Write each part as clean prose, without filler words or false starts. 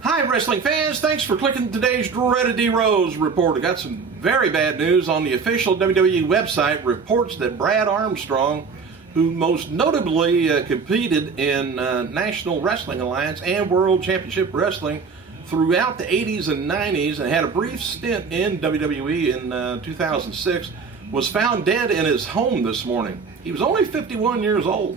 Hi wrestling fans, thanks for clicking today's Doretta D. Rose report. I got some very bad news on the official WWE website. Reports that Brad Armstrong, who most notably competed in National Wrestling Alliance and World Championship Wrestling throughout the 80s and 90s and had a brief stint in WWE in 2006, was found dead in his home this morning. He was only 51 years old.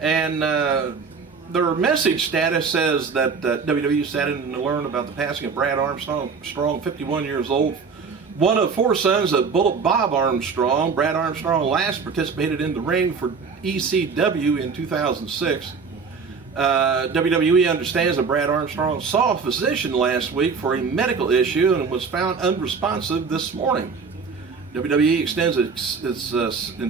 And their message status says that WWE saddened to learn about the passing of Brad Armstrong, 51 years old, one of four sons of Bullet Bob Armstrong. Brad Armstrong last participated in the ring for ECW in 2006. WWE understands that Brad Armstrong saw a physician last week for a medical issue and was found unresponsive this morning. WWE extends its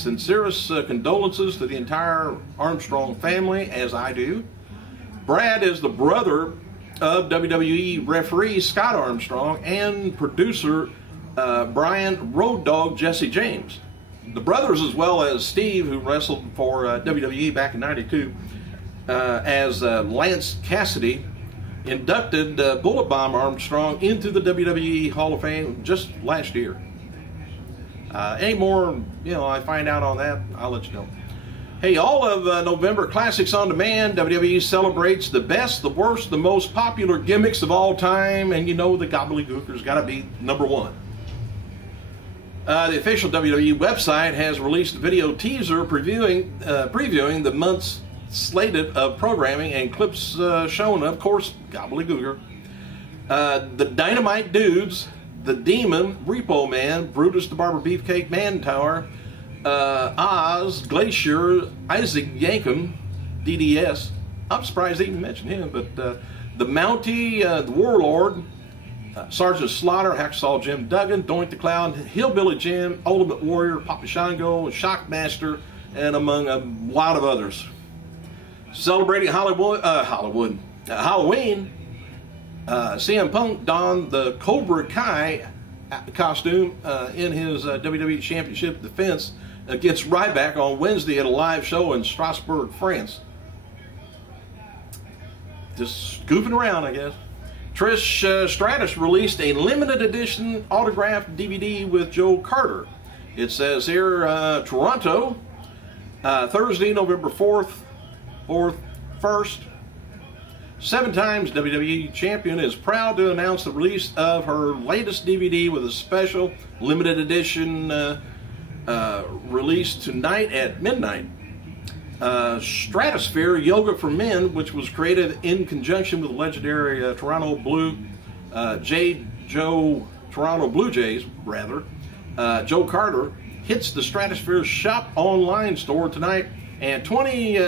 sincerest condolences to the entire Armstrong family, as I do. Brad is the brother of WWE referee Scott Armstrong and producer Brian Road Dogg Jesse James. The brothers, as well as Steve, who wrestled for WWE back in '92, as Lance Cassidy, inducted Bullet Bomb Armstrong into the WWE Hall of Fame just last year. Any more, I find out on that, I'll let you know. Hey, all of November Classics on Demand, WWE celebrates the best, the worst, the most popular gimmicks of all time, and the gobbledygooker's got to be number one. The official WWE website has released a video teaser previewing the month's slated of programming and clips shown, of course, gobbledygooker. The Dynamite Dudes, The Demon, Repo Man, Brutus the Barber Beefcake Mantower, Oz, Glacier, Isaac Yankem, DDS. I'm surprised they even mentioned him, but the Mountie, the Warlord, Sergeant Slaughter, Hacksaw Jim Duggan, Doink the Clown, Hillbilly Jim, Ultimate Warrior, Papa Shango, Shockmaster, and among a lot of others. Celebrating Halloween, CM Punk donned the Cobra Kai costume in his WWE Championship defense against Ryback on Wednesday at a live show in Strasbourg, France. Just goofing around, I guess. TRISH Stratus released a limited edition autographed DVD with Joe Carter. It says here, Toronto, Thursday, November 1st. 7 times WWE champion is proud to announce the release of her latest DVD with a special limited edition release tonight at midnight. Stratosphere Yoga for Men, which was created in conjunction with the legendary Toronto Blue Jays, Joe Carter, hits the Stratosphere Shop online store tonight, and 20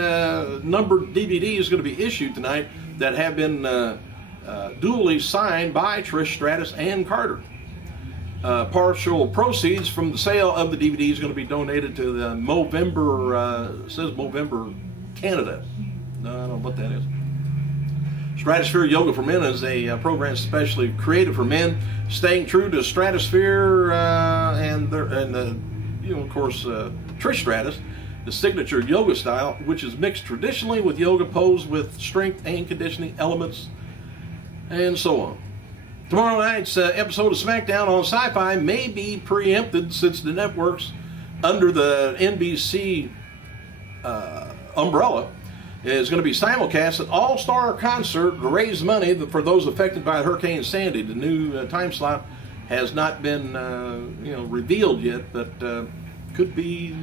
numbered DVDs is going to be issued tonight that have been duly signed by Trish Stratus and Carter. Partial proceeds from the sale of the DVD is going to be donated to the Movember, says Movember Canada. No, I don't know what that is. Stratosphere Yoga for Men is a program specially created for men, staying true to Stratosphere and of course, Trish Stratus, the signature yoga style, which is mixed traditionally with yoga pose with strength and conditioning elements, and so on. Tomorrow night's episode of SmackDown on Sci-Fi may be preempted since the networks under the NBC umbrella is going to be simulcast an all-star concert to raise money for those affected by Hurricane Sandy. The new time slot has not been revealed yet, but could be,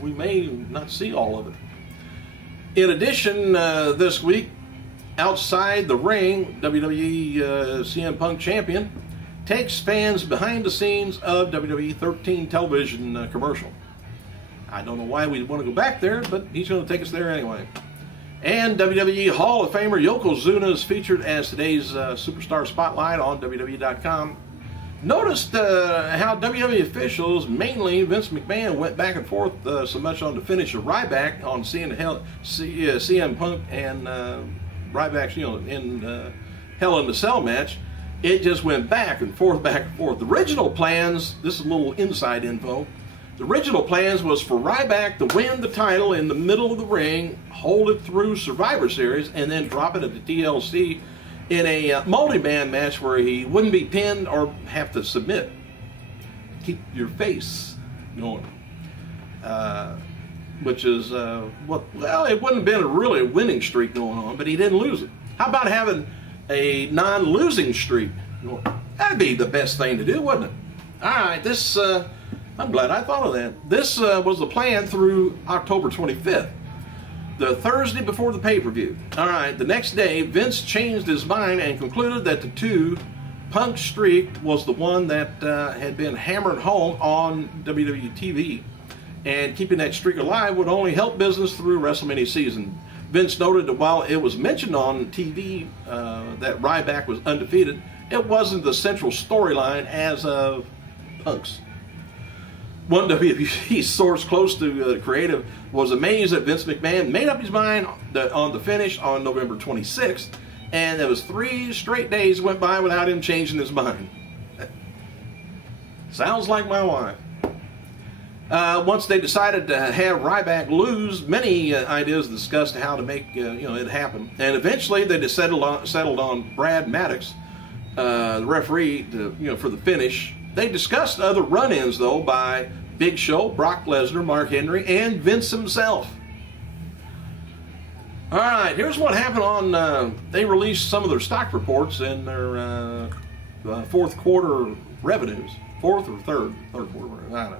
we may not see all of it. In addition, this week, Outside the Ring, WWE CM Punk champion takes fans behind the scenes of WWE 13 television commercial. I don't know why we'd want to go back there, but he's going to take us there anyway. And WWE Hall of Famer Yokozuna is featured as today's Superstar Spotlight on WWE.com. Noticed how WWE officials, mainly Vince McMahon, went back and forth so much on the finish of Ryback on CM Punk and Ryback's, in Hell in the Cell match. It just went back and forth, back and forth. The original plans, this is a little inside info, the original plans was for Ryback to win the title in the middle of the ring, hold it through Survivor Series, and then drop it at the TLC in a multi-man match where he wouldn't be pinned or have to submit. Keep your face going. Which is well, it wouldn't have been really a winning streak going on, but he didn't lose it. How about having a non-losing streak going? That'd be the best thing to do, wouldn't it? All right, this I'm glad I thought of that. This was the plan through October 25th, the Thursday before the pay-per-view. All right, the next day, Vince changed his mind and concluded that the two-Punk streak was the one that had been hammered home on WWE TV. And keeping that streak alive would only help business through WrestleMania season. Vince noted that while it was mentioned on TV that Ryback was undefeated, it wasn't the central storyline as of Punk's. One WWE source close to the creative was amazed that Vince McMahon made up his mind on the finish on November 26th, and there was 3 straight days went by without him changing his mind. Sounds like my wife. Once they decided to have Ryback lose, many ideas discussed how to make it happen, and eventually they just settled on Brad Maddox, the referee, for the finish. They discussed other run-ins though by Big Show, Brock Lesnar, Mark Henry, and Vince himself. All right, here's what happened on. They released some of their stock reports in their fourth quarter revenues, fourth or third quarter. I don't know.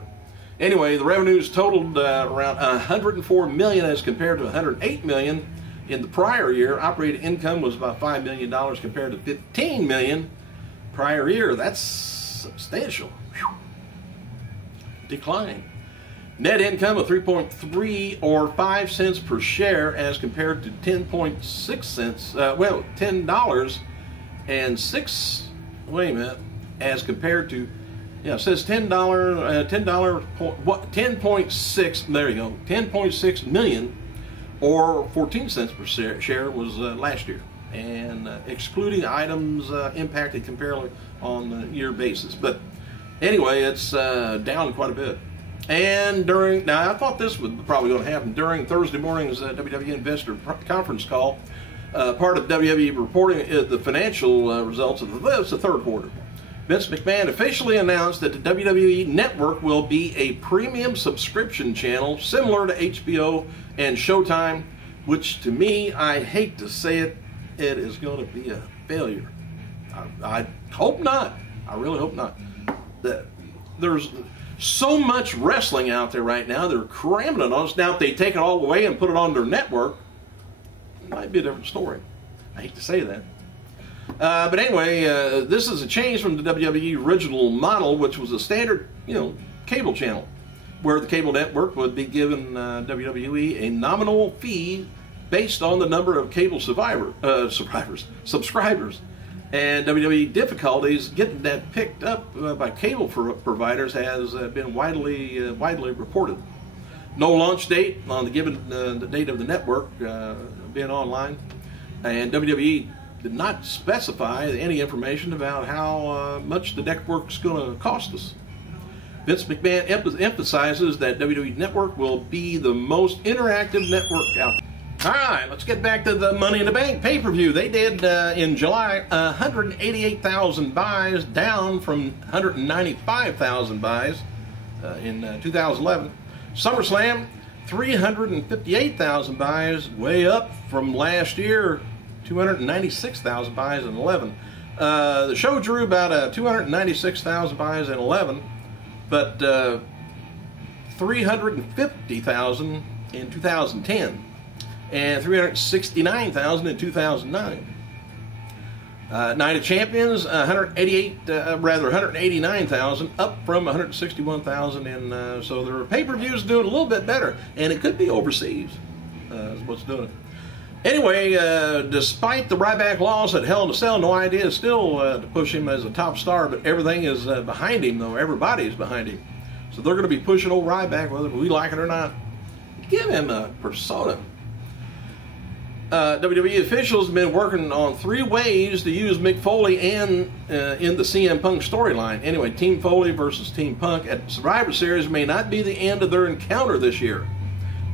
Anyway, the revenues totaled around $104 million as compared to $108 million in the prior year. Operating income was about $5 million compared to $15 million prior year. That's substantial. Whew. Decline. Net income of 3.3 or 5 cents per share as compared to 10.6 cents. $10 and 6. Wait a minute. As compared to. Yeah, it says $10.6. There you go, 10.6 million, or 14 cents per share was last year, and excluding items impacted comparatively on the year basis. But anyway, it's down quite a bit. And now I thought this was probably going to happen during Thursday morning's WWE Investor Conference call. Part of WWE reporting the financial results of the third quarter. Vince McMahon officially announced that the WWE Network will be a premium subscription channel similar to HBO and Showtime, which to me, I hate to say it, it is going to be a failure. I hope not. I really hope not. There's so much wrestling out there right now, they're cramming it on us. Now, if they take it all away and put it on their network, it might be a different story. I hate to say that. But anyway, this is a change from the WWE original model, which was a standard, cable channel, where the cable network would be given WWE a nominal fee based on the number of cable subscribers. And WWE difficulties getting that picked up by cable providers has been widely reported. No launch date on the given the date of the network being online, and WWE did not specify any information about how much the network's going to cost us. Vince McMahon emphasizes that WWE Network will be the most interactive network out there. All right, let's get back to the Money in the Bank pay-per-view. They did, in July, 188,000 buys, down from 195,000 buys in 2011. SummerSlam, 358,000 buys, way up from last year, 296,000 buys in 11. The show drew about 296,000 buys in 11, but 350,000 in 2010, and 369,000 in 2009. Night of Champions, 189,000, up from 161,000, and so their pay-per-views doing a little bit better, and it could be overseas. Is what's doing it. Anyway, despite the Ryback loss at Hell in a Cell, no idea is still to push him as a top star, but everything is behind him, though. Everybody's behind him. So they're going to be pushing old Ryback, whether we like it or not. Give him a persona. WWE officials have been working on 3 ways to use Mick Foley and in the CM Punk storyline. Anyway, Team Foley versus Team Punk at Survivor Series may not be the end of their encounter this year.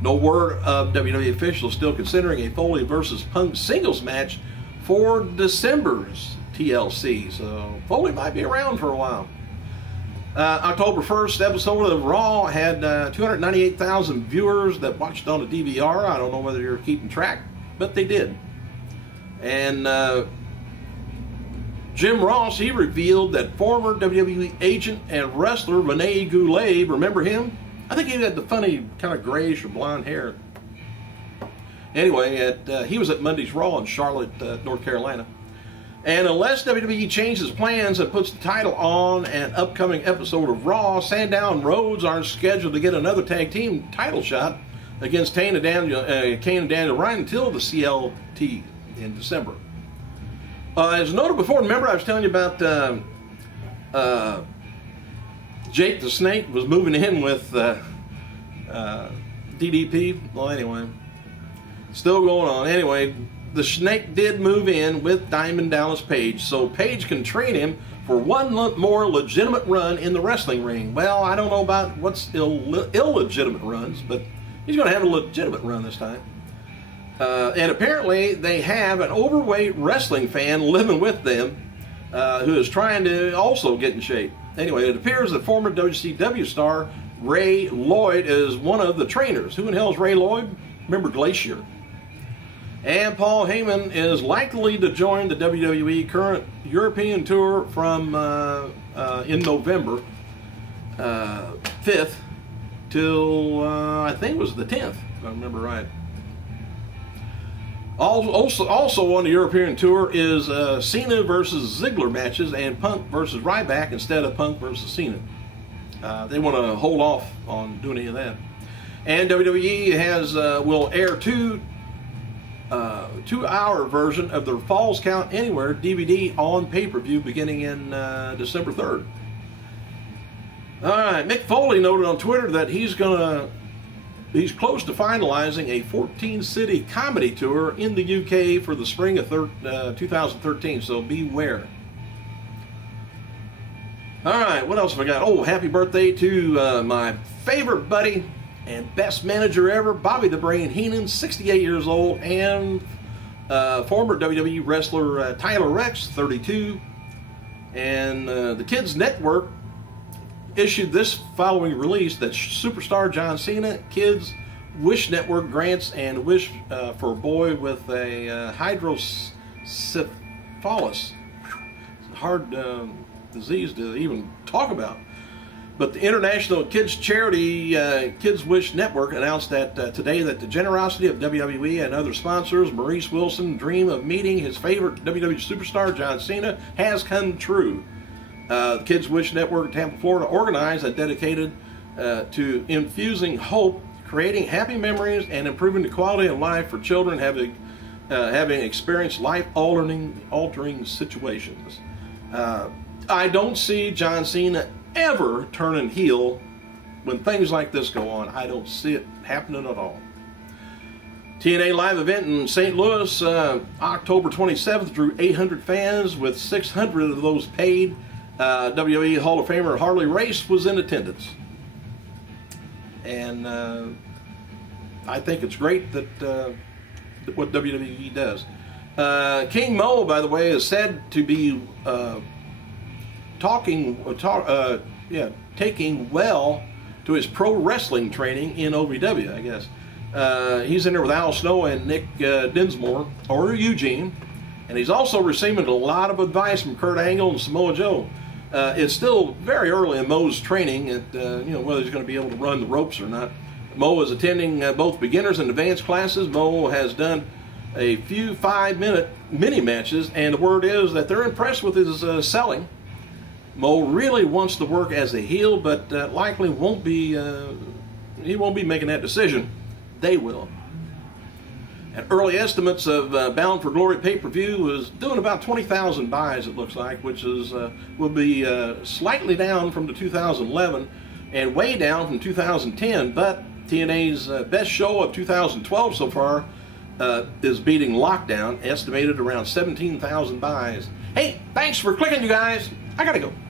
No word of WWE officials still considering a Foley versus Punk singles match for December's TLC, so Foley might be around for a while. October 1st episode of Raw had 298,000 viewers that watched on a DVR. I don't know whether you're keeping track, but they did. And Jim Ross, he revealed that former WWE agent and wrestler Rene Goulet, remember him? I think he had the funny kind of grayish or blonde hair. Anyway, he was at Monday's Raw in Charlotte, North Carolina. And unless WWE changes plans and puts the title on an upcoming episode of Raw, Sandow and Rhodes aren't scheduled to get another tag team title shot against Kane and Daniel Bryan until the CLT in December. As noted before, remember I was telling you about Jake the Snake was moving in with DDP? Well, anyway, still going on. Anyway, the Snake did move in with Diamond Dallas Page, so Page can train him for one more legitimate run in the wrestling ring. Well, I don't know about what's illegitimate runs, but he's going to have a legitimate run this time. And apparently they have an overweight wrestling fan living with them who is trying to also get in shape. Anyway, it appears that former WCW star Ray Lloyd is one of the trainers. Who in hell is Ray Lloyd? Remember Glacier. And Paul Heyman is likely to join the WWE current European tour from in November 5th till I think it was the 10th, if I remember right. Also on the European tour is Cena versus Ziggler matches and Punk versus Ryback instead of Punk versus Cena. They want to hold off on doing any of that. And WWE has will air two-hour version of the Falls Count Anywhere DVD on pay-per-view beginning in December 3rd. All right, Mick Foley noted on Twitter that he's close to finalizing a 14-city comedy tour in the UK for the spring of 2013, so beware. All right, what else have I got? Oh, happy birthday to my favorite buddy and best manager ever, Bobby the Brain Heenan, 68 years old, and former WWE wrestler Tyler Rex, 32. And the Kids Network issued this following release that superstar John Cena, Kids, Wish Network grants and wish for a boy with a hydrocephalus. It's a hard disease to even talk about. But the international kids charity Kids Wish Network announced that today that the generosity of WWE and other sponsors, Maurice Wilson, dream of meeting his favorite WWE superstar John Cena has come true. The Kids Wish Network in Tampa, Florida, organized and dedicated to infusing hope, creating happy memories, and improving the quality of life for children having experienced life-altering situations. I don't see John Cena ever turning heel when things like this go on. I don't see it happening at all. TNA live event in St. Louis, October 27th, drew 800 fans, with 600 of those paid. WWE Hall of Famer Harley Race was in attendance. And I think it's great that what WWE does. King Mo, by the way, is said to be taking well to his pro wrestling training in OVW, I guess. He's in there with Al Snow and Nick Dinsmore, or Eugene, and he's also receiving a lot of advice from Kurt Angle and Samoa Joe. It's still very early in Mo's training, whether he's going to be able to run the ropes or not. Mo is attending both beginners and advanced classes. Mo has done a few 5-minute mini matches, and the word is that they're impressed with his selling. Mo really wants to work as a heel, but likely won't be. He won't be making that decision. They will. And early estimates of Bound for Glory pay-per-view was doing about 20,000 buys, it looks like, which is will be slightly down from the 2011 and way down from 2010. But TNA's best show of 2012 so far is beating Lockdown, estimated around 17,000 buys. Hey, thanks for clicking, you guys. I gotta go.